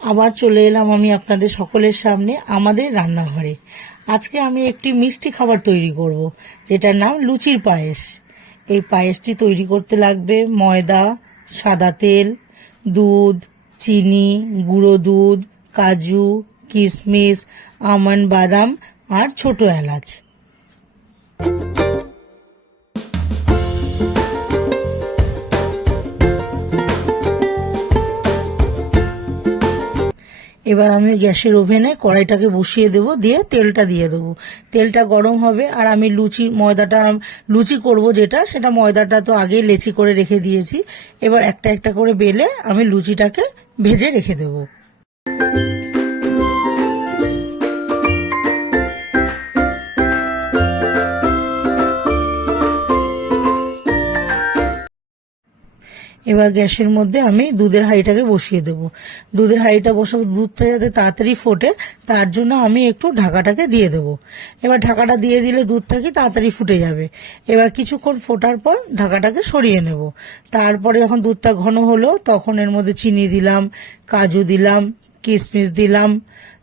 আবার চলে এলাম আমি আপনাদের সকলের সামনে আমাদের রান্নাঘরে। আজকে আমি একটি মিষ্টি খাবার তৈরি করব, যেটার নাম লুচির পায়েস। এই পায়েসটি তৈরি করতে লাগবে ময়দা, সাদা তেল, দুধ, চিনি, গুঁড়ো দুধ, কাজু, কিশমিশ, আমন্ড, বাদাম আর ছোট এলাচ। এবার আমি গ্যাসের ওভেনে কড়াইটাকে বসিয়ে দেবো, দিয়ে তেলটা দিয়ে দেবো। তেলটা গরম হবে আর আমি লুচি করব, সেটা ময়দাটা তো আগেই লেচি করে রেখে দিয়েছি। এবার একটা একটা করে বেলে আমি লুচিটাকে ভেজে রেখে দেবো। এবার গ্যাসের মধ্যে আমি দুধের হাঁড়িটাকে বসিয়ে দেবো। দুধের হাঁড়িটা বসাবো, দুধটা যাতে তাড়াতাড়ি ফোটে তার জন্য আমি একটু ঢাকাটাকে দিয়ে দেবো। এবার ঢাকাটা দিয়ে দিলে দুধটা কি তাড়াতাড়ি ফুটে যাবে। এবার কিছুক্ষণ ফোটার পর ঢাকাটাকে সরিয়ে নেব। তারপরে যখন দুধটা ঘন হলো তখন এর মধ্যে চিনি দিলাম, কাজু দিলাম, কিশমিশ দিলাম,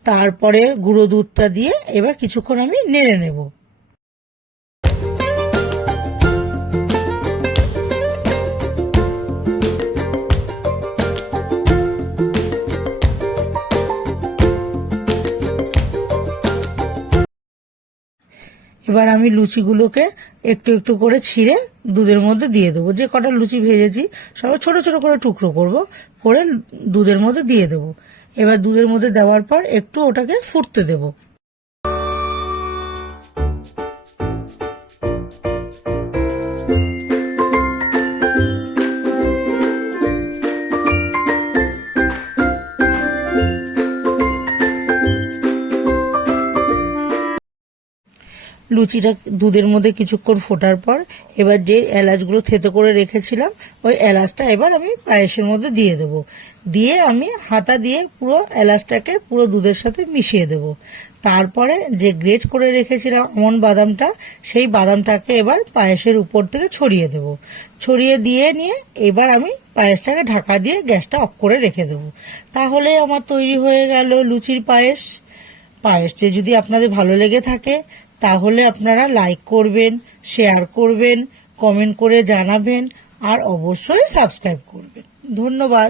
তারপরে গুঁড়ো দুধটা দিয়ে এবার কিছুক্ষণ আমি নেড়ে নেব। এবার আমি লুচিগুলোকে একটু একটু করে ছিঁড়ে দুধের মধ্যে দিয়ে দেবো। যে কটা লুচি ভেজেছি সব ছোট ছোট করে টুকরো করে দুধের মধ্যে দিয়ে দেবো। এবার দুধের মধ্যে দেওয়ার পর একটু ওটাকে ফুটতে দেবো। লুচিটা দুধের মধ্যে কিছুক্ষণ ফোটার পর এবার যে এলাচগুলো থেতো করে রেখেছিলাম ওই এলাচটা এবার আমি পায়েসের মধ্যে দিয়ে দেব। দিয়ে আমি হাতা দিয়ে পুরো এলাচটাকে পুরো দুধের সাথে মিশিয়ে দেব। তারপরে যে গ্রেট করে রেখেছিলাম আমন্ড বাদামটা, সেই বাদামটাকে এবার পায়েসের উপর থেকে ছড়িয়ে দেব। ছড়িয়ে দিয়ে নিয়ে এবার আমি পায়েসটাকে ঢাকা দিয়ে গ্যাসটা অফ করে রেখে দেব। তাহলে আমার তৈরি হয়ে গেল লুচির পায়েস। পায়েসটি যদি আপনাদের ভালো লেগে থাকে তাহলে আপনারা লাইক করবেন, শেয়ার করবেন, কমেন্ট করে জানাবেন আর অবশ্যই সাবস্ক্রাইব করবেন। ধন্যবাদ।